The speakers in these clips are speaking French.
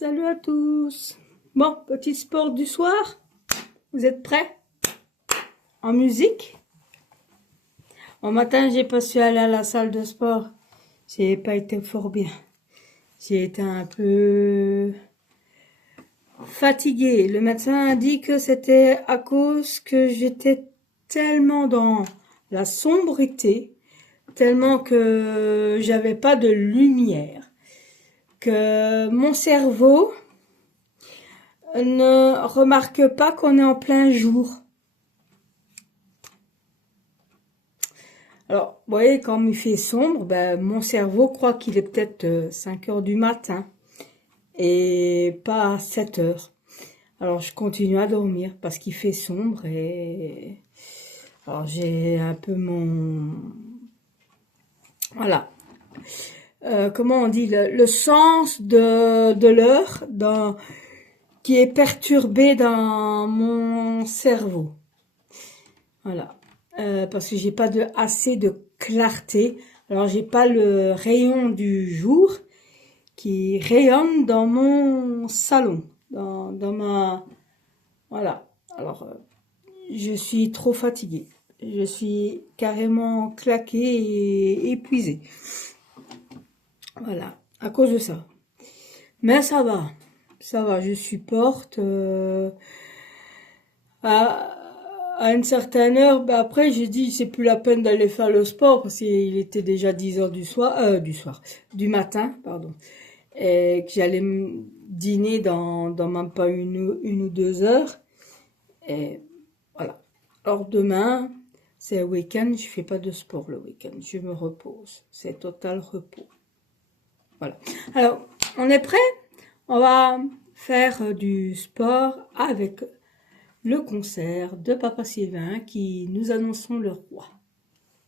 Salut à tous. Bon, petit sport du soir. Vous êtes prêts? En musique? Au matin, j'ai pas su aller à la salle de sport. J'ai pas été fort bien. J'ai été un peu fatiguée. Le médecin a dit que c'était à cause que j'étais tellement dans la sombreté, tellement que j'avais pas de lumière, que mon cerveau ne remarque pas qu'on est en plein jour. Alors, vous voyez, quand il fait sombre, ben, mon cerveau croit qu'il est peut-être 5 heures du matin et pas 7 heures. Alors, je continue à dormir parce qu'il fait sombre et... Alors, j'ai un peu mon... Voilà. Comment on dit? Le sens de l'heure qui est perturbé dans mon cerveau. Voilà. Parce que j'ai pas assez de clarté. Alors j'ai pas le rayon du jour qui rayonne dans mon salon, dans ma... Voilà. Alors je suis trop fatiguée. Je suis carrément claquée et épuisée. Voilà, à cause de ça. Mais ça va, je supporte. À une certaine heure, ben après j'ai dit c'est plus la peine d'aller faire le sport parce qu'il était déjà 10 heures du matin, pardon, et que j'allais dîner dans même pas une ou 2 heures. Et voilà. Alors demain, c'est le week-end, je fais pas de sport le week-end, je me repose, c'est total repos. Voilà. Alors, on est prêt? On va faire du sport avec le concert de Papa Sylvain qui nous annonçons le roi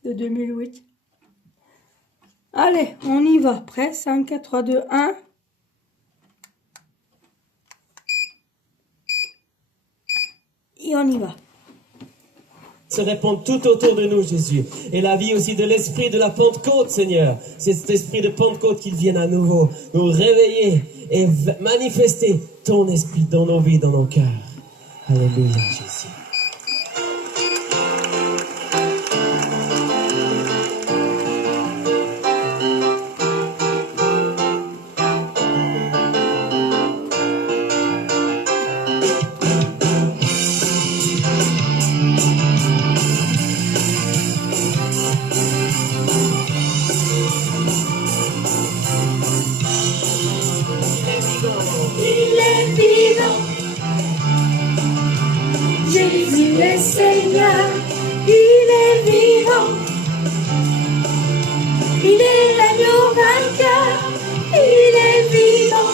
de 2008. Allez, on y va. Prêt? 5, 4, 3, 2, 1. Et on y va. Se répand tout autour de nous, Jésus. Et la vie aussi de l'esprit de la Pentecôte, Seigneur. C'est cet esprit de Pentecôte qu'il vienne à nouveau nous réveiller et manifester ton esprit dans nos vies, dans nos cœurs. Alléluia, Jésus. Jésus est Seigneur, il est vivant, il est l'agneau vainqueur, il est vivant.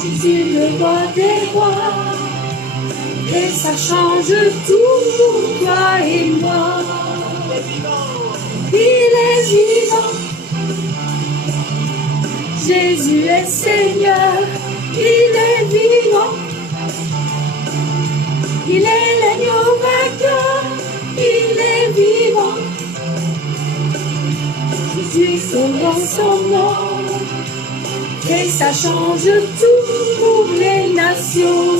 Jésus le roi des rois, et ça change tout pour toi et moi. Il est vivant, Jésus est Seigneur, il est vivant. Il est l'agneau vainqueur, il est vivant. Jésus sonne dans son nom, et ça change tout pour les nations.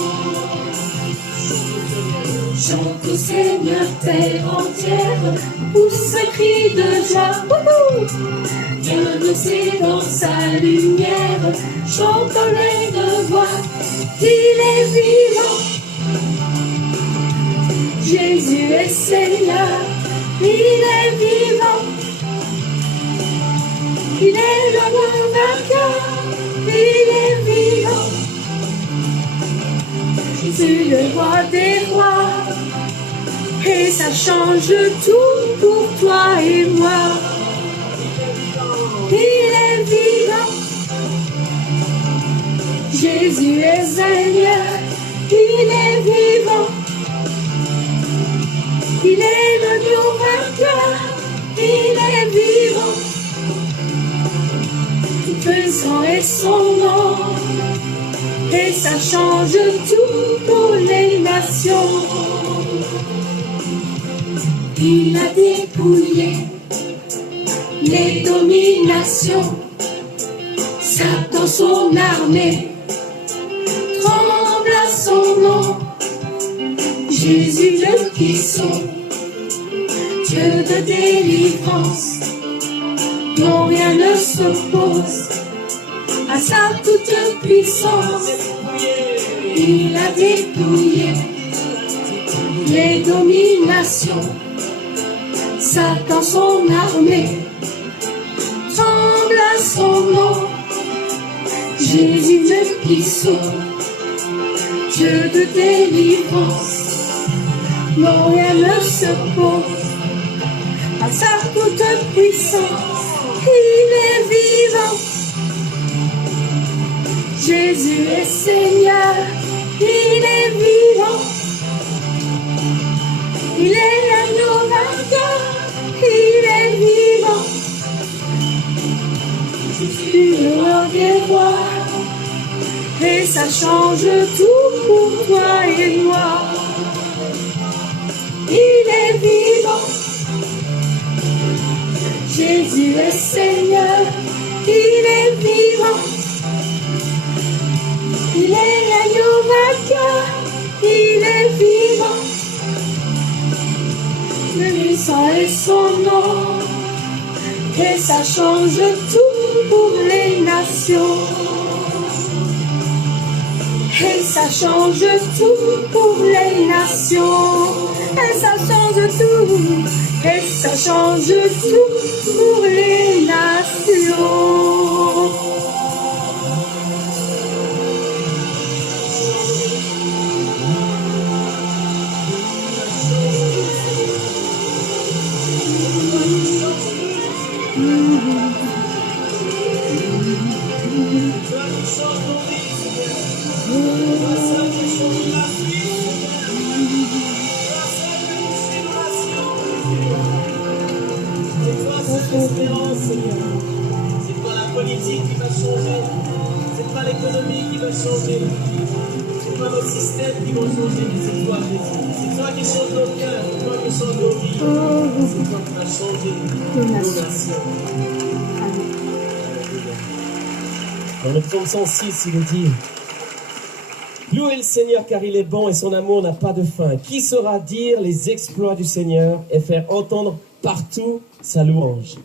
Chante au Seigneur, terre entière, pousse un cri de joie. Bienheureux dans sa lumière, chantons-les de voix. Il est vivant. Jésus est Seigneur, il est vivant, il est le roi vainqueur, il est vivant. Jésus le roi des rois, et ça change tout pour toi et moi. Il est vivant, Jésus est Seigneur, il est vivant. Il est l'agneau vainqueur, il est vivant. Tout puissant est son nom, et ça change tout pour les nations. Il a dépouillé les dominations, Satan, son armée, tremble à son nom. Jésus le puissant, Dieu de délivrance, dont rien ne s'oppose à sa toute puissance. Il a dépouillé les dominations. Satan, son armée, tremble à son nom. Jésus le puissant, Dieu de délivrance, non rien ne s'oppose à sa toute puissance. Il est vivant, Jésus est Seigneur, il est vivant, il est l'agneau vainqueur, il est vivant. Je suis le roi des rois, et ça change tout pour toi et moi. Il est vivant, Jésus est Seigneur, il est vivant, il est l'agneau vainqueur, il est vivant. Le puissant est son nom, et ça change tout pour les nations. Et ça change tout pour les nations. Et ça change tout. Et ça change tout pour les nations. C'est pas la politique qui va changer, c'est pas l'économie qui va changer, c'est pas nos systèmes qui vont changer, mais c'est toi, Jésus. C'est toi qui change nos cœurs, c'est toi qui change nos vies, c'est toi qui va changer nos nations. Dans le psaume 106, il est dit: louez le Seigneur car il est bon et son amour n'a pas de fin. Qui saura dire les exploits du Seigneur et faire entendre partout sa louange?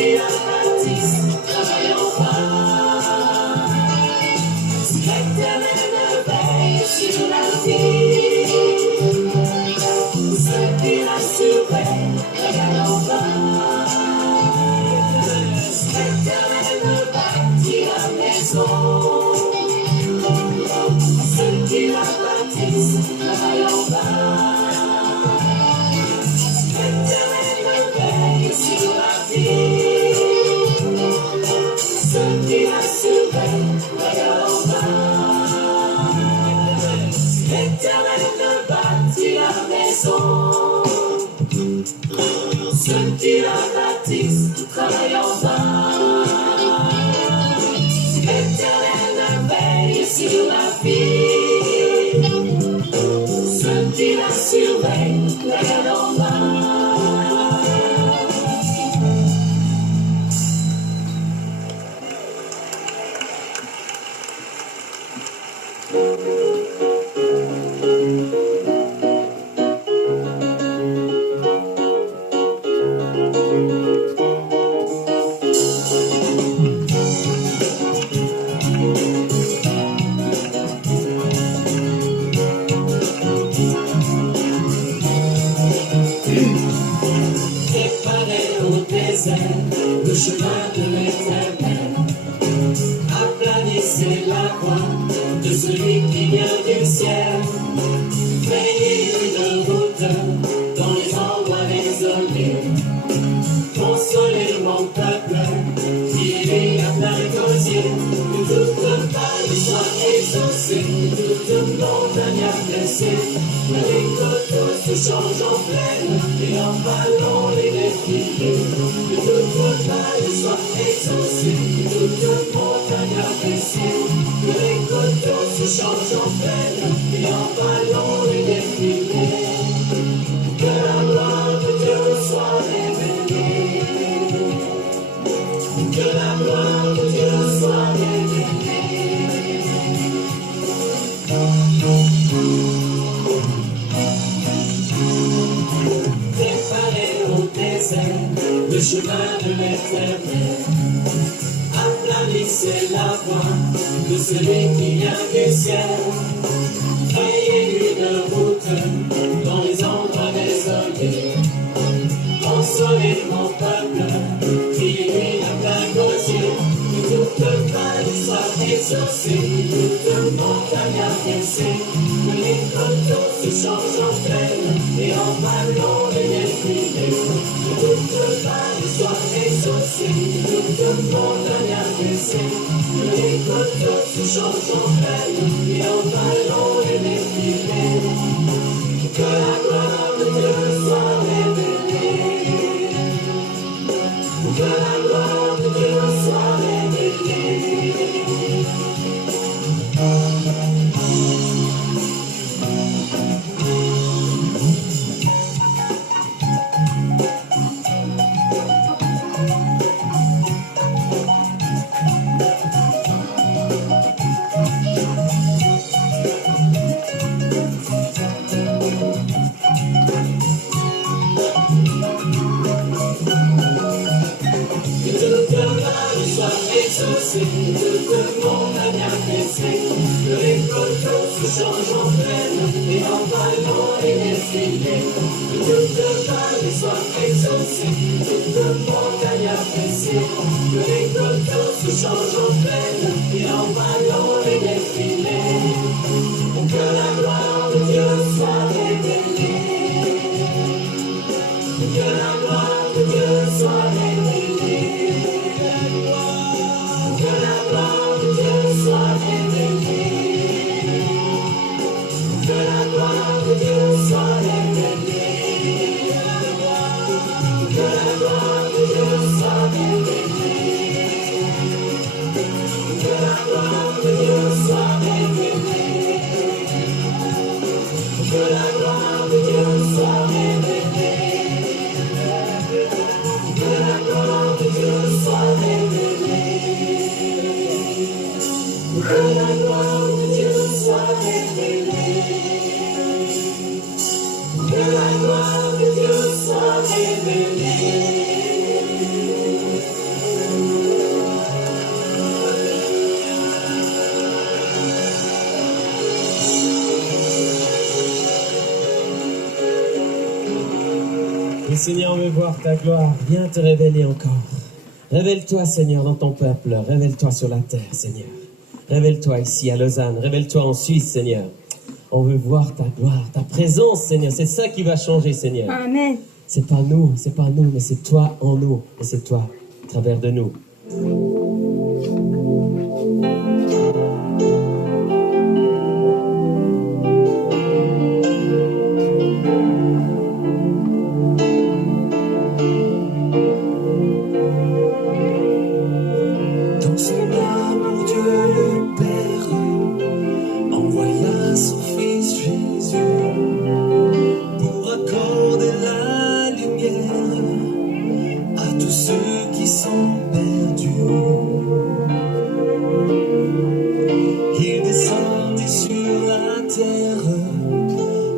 qui la bâtisse, travaille en vain. L'Éternel veille sur la vie, ceux qui la surveillent regardent en vain. L'Éternel bâtit la maison, ceux qui la bâtissent travaillent en vain. L'Éternel veille sur la vie, ceux qui la surveillent regardent en vain. L'Éternel bâtit la maison, ceux qui la bâtissent travaillent en vain. L'Éternel veille sur la vie, ceux qui la surveillent regardent en vain. Préparez au désert le chemin de l'Éternel. Aplanissez la voie de celui qui vient du ciel. Frayez une route dans les endroits désolés. Consolez mon peuple qui vit à plein gosier. Que toute faille soit exaucée, toute montagne abaissée. Que les coteaux se changent en plaine et en ballons les défilés. Que toute faille soit exaucée, toute montagne abaissée. Que les coteaux se changent en plaine et en ballons les défilés. Que la gloire de Dieu soit révélée. Que la gloire de Dieu soit révélée. Préparez au désert le chemin de l'Éternel. Aplanissez la voie de celui qui vient du ciel. Frayez une route dans les endroits désolés. Consolez mon peuple qui vit à plein gosier. Que toute faille soit exaucée, toute montagne abaissée. Que les coteaux se changent en plaine et en ballons les défilés. Que toute faille soit exaucée, toute montagne abaissée. Que les coteaux se changent en plaine et en ballons les défilés. Que la gloire de Dieu soit révélée. Que la gloire de Dieu soit révélée. Que toute faille soit exaucée, toute montagne abaissée. Que les coteaux se changent en plaine et en ballons et défilés. Que toute faille soit exaucée, toute montagne abaissée. Que les coteaux se changent en plaine et en ballons et défilés. Que la gloire de Dieu soit révélée. Que la gloire de Dieu soit révélée. Que la gloire de Dieu soit révélée. Que la gloire de Dieu soit révélée. Que la gloire de Dieu soit révélée. Que Seigneur, on veut voir ta gloire. Viens te révéler encore. Révèle-toi, Seigneur, dans ton peuple. Révèle-toi sur la terre, Seigneur. Révèle-toi ici à Lausanne. Révèle-toi en Suisse, Seigneur. On veut voir ta gloire, ta présence, Seigneur. C'est ça qui va changer, Seigneur. Amen. C'est pas nous, mais c'est toi en nous. Et c'est toi à travers de nous. Dans son amour, Dieu le Père envoya son Fils Jésus pour accorder la lumière à tous ceux qui sont perdus. Il descendit sur la terre,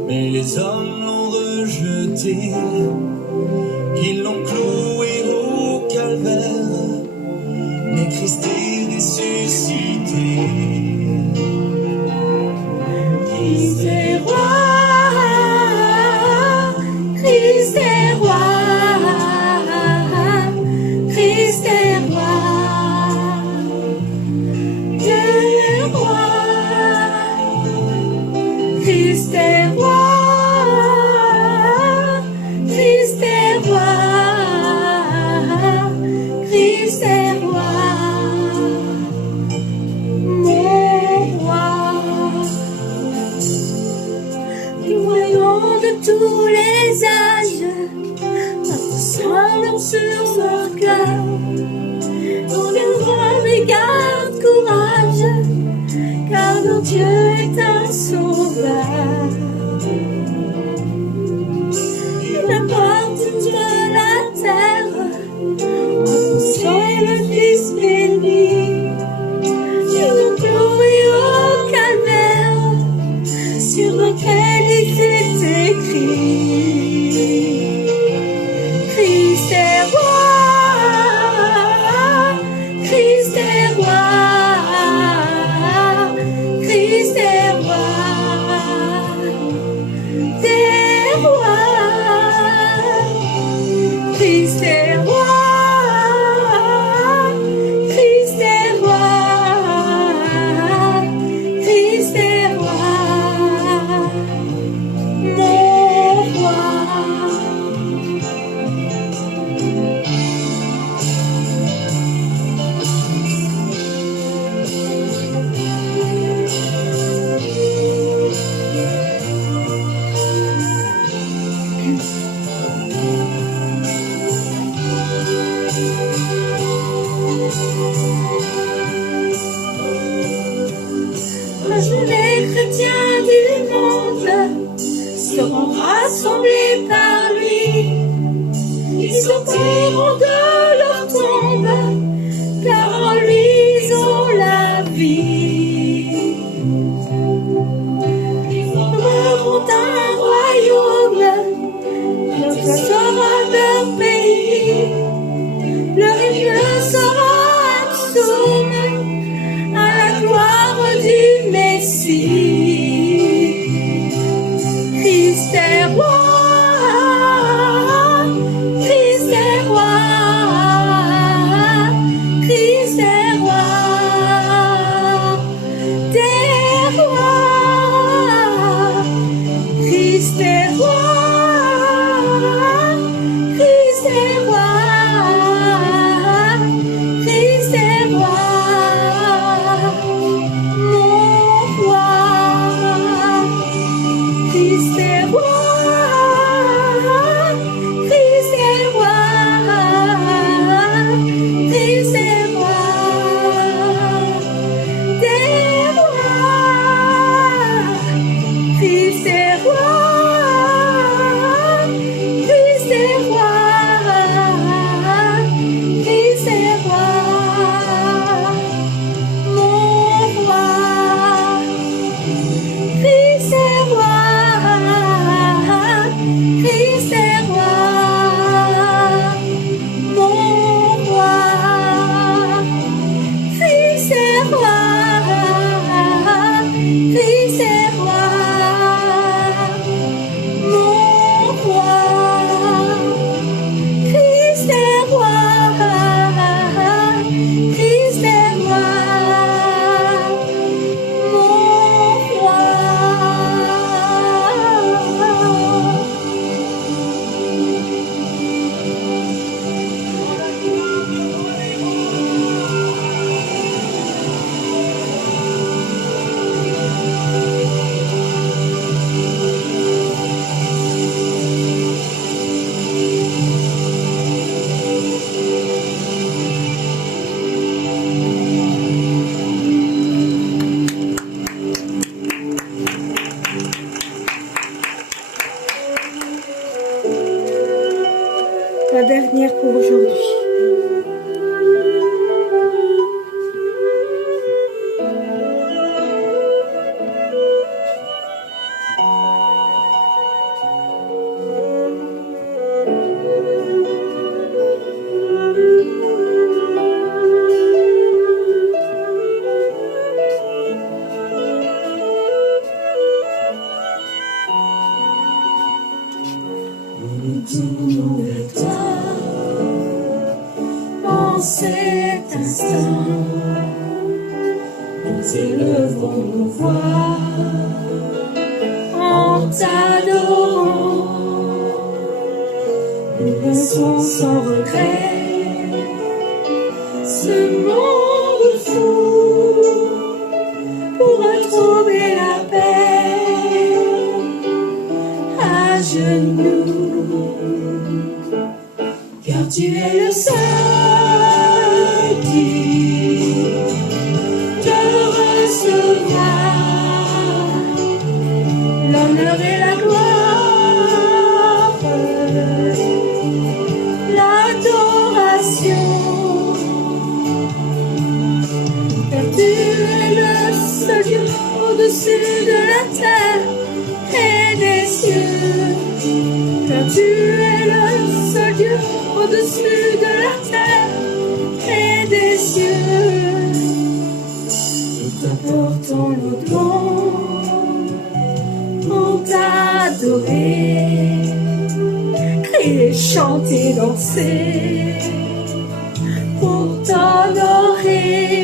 mais les hommes l'ont rejeté. Ils l'ont cloué au calvaire, mais Christ est ressuscité. Christ est roi, Christ est roi, Christ est roi, Dieu est roi, Christ est roi, Christ est roi, Christ est roi, mon roi. Nous voyons de tous les âges, notre sang sur leur cœur. Nous devons mais garde courage, car notre Dieu est un sauveur. N'importe toute la terre, entre son et le Fils béni, Dieu nous cloué au calvaire, sur lequel il est écrit. Christ est roi, Christ est roi, Christ est roi, des rois. Christ est roi, Christ est roi, Christ est roi, mon roi. Les chrétiens du monde seront rassemblés par lui. Ils sortiront de leur tombe, car en lui ils ont la vie. Ils formeront un royaume, notre sera leur pays. Leur règne sera un psaume à la gloire du Messie. Christ est roi, Christ est roi, Christ est roi, des rois. Christ est roi, Christ est roi, en cet instant, nous élevons nos voix en t'adorant. Nous laissons sans regret ce monde fou pour retrouver la paix à genoux. Car tu es le seul digne de recevoir l'honneur et la gloire, l'adoration. Car tu es le seul Dieu au-dessus de la terre et des cieux. Car tu es le seul Dieu au-dessus de la terre et des cieux. Nous t'apportons nos dons pour t'adorer, crier, chanter, danser pour t'honorer.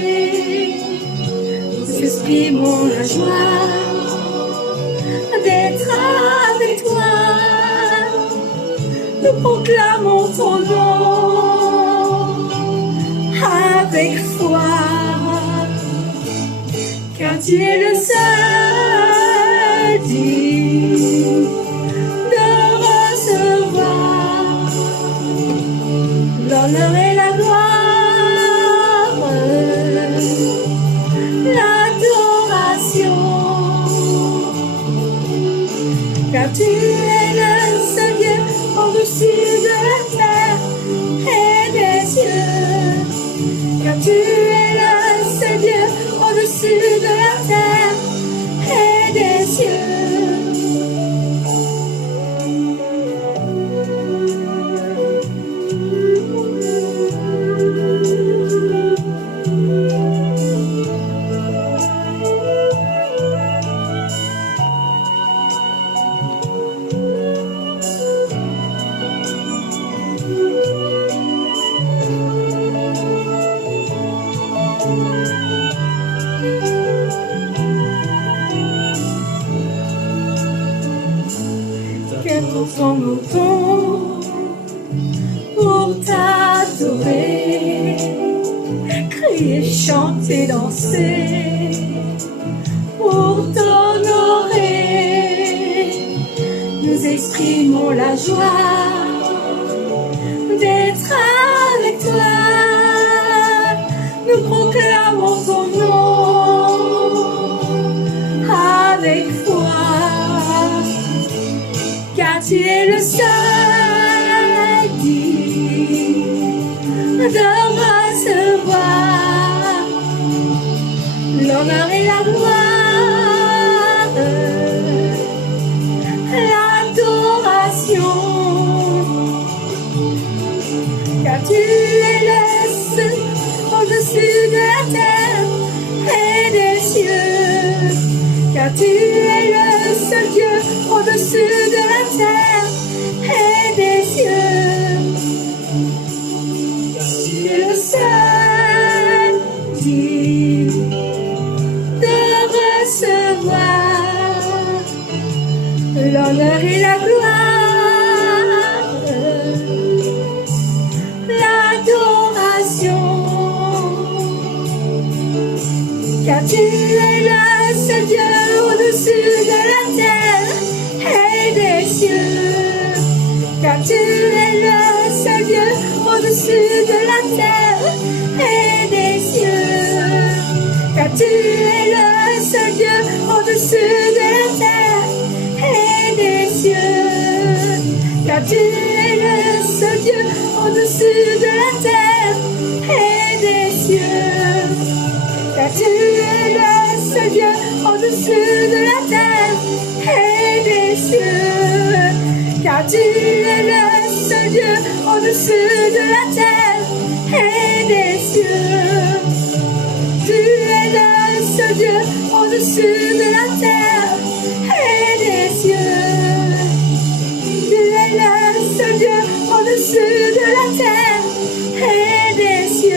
Nous exprimons la joie d'être avec toi. Nous proclamons ton nom avec foi, car tu es le seul digne de recevoir l'honneur et la gloire, l'adoration. Car tu es le seul Dieu au-dessus de la terre et des cieux. Car tu es le seul Dieu au-dessus de la terre et des cieux. Qu'important nos dons pour t'adorer, crier, chanter, danser pour t'honorer. Nous exprimons la joie d'être avec toi. Nous proclamons ton nom avec foi. Car tu es le seul digne de recevoir l'honneur et la gloire, l'adoration. Car tu es le seul au-dessus de la terre et des cieux. Car tu es le seul Dieu au-dessus de la terre et des cieux. Car tu es le seul digne de recevoir l'honneur et la gloire, l'adoration. Car tu es le seul Dieu au-dessus de la terre et des cieux. Car tu es le seul Dieu au-dessus de la terre et des cieux. Car tu es le seul Dieu au-dessus de la terre et des cieux. Car tu es le seul Dieu au-dessus de la terre et des cieux. Car tu es le seul Dieu au-dessus de la terre et des cieux. Car tu es le seul Dieu au-dessus de la terre et des cieux. Tu es le seul Dieu au-dessus de la terre et des cieux. Tu es le seul Dieu au-dessus de la terre et des cieux.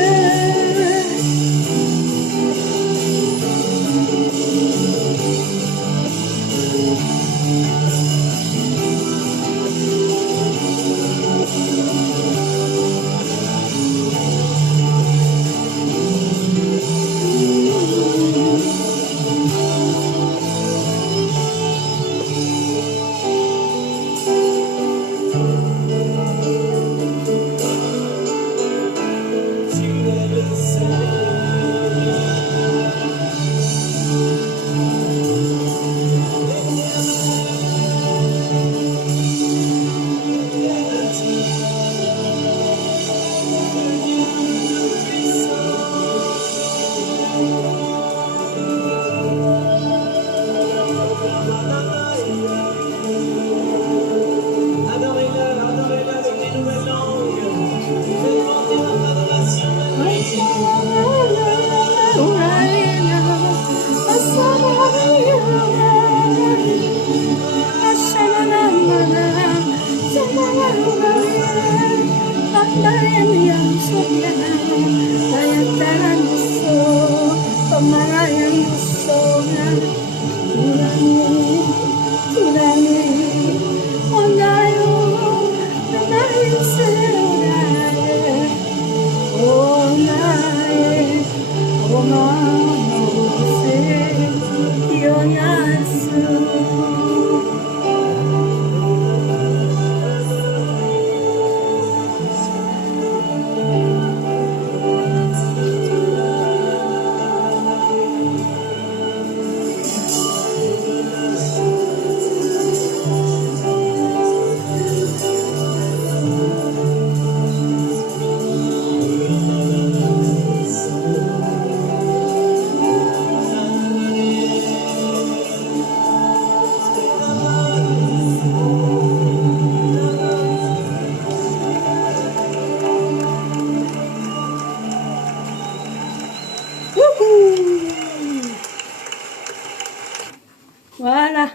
Voilà,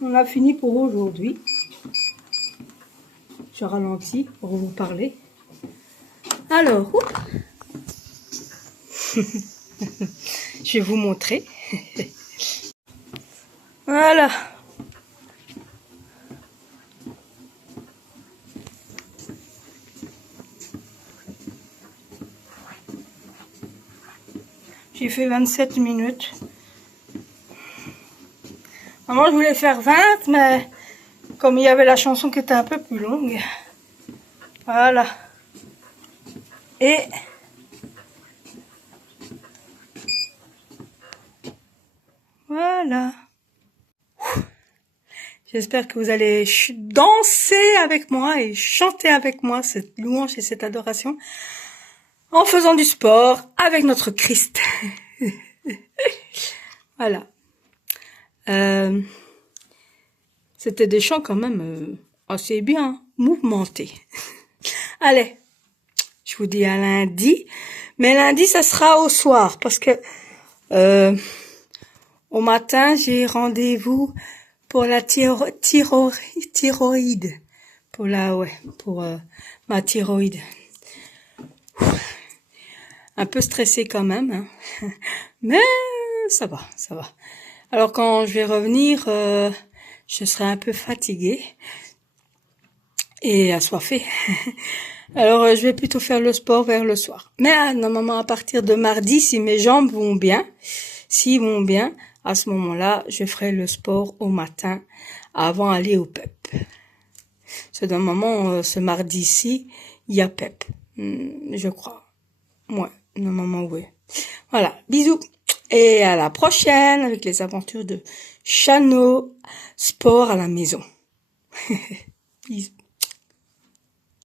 on a fini pour aujourd'hui. Je ralentis pour vous parler. Alors, je vais vous montrer. Voilà. J'ai fait 27 minutes. Maman, je voulais faire 20, mais comme il y avait la chanson qui était un peu plus longue. Voilà. Et voilà. J'espère que vous allez danser avec moi et chanter avec moi cette louange et cette adoration en faisant du sport avec notre Christ. Voilà. C'était des chants quand même assez bien mouvementés. Allez, je vous dis à lundi. Mais lundi, ça sera au soir parce que au matin, j'ai rendez-vous pour la thyroïde. Pour ma thyroïde. Un peu stressée quand même, hein. Mais ça va, ça va. Alors quand je vais revenir, je serai un peu fatiguée et assoiffée. Alors je vais plutôt faire le sport vers le soir. Mais normalement à partir de mardi, si mes jambes vont bien, s'ils vont bien, à ce moment-là, je ferai le sport au matin avant d'aller au PEP. C'est d'un moment, ce mardi-ci, il y a PEP, je crois. Ouais, normalement oui. Voilà, bisous. Et à la prochaine avec les aventures de Chano Sport à la maison. Bisous.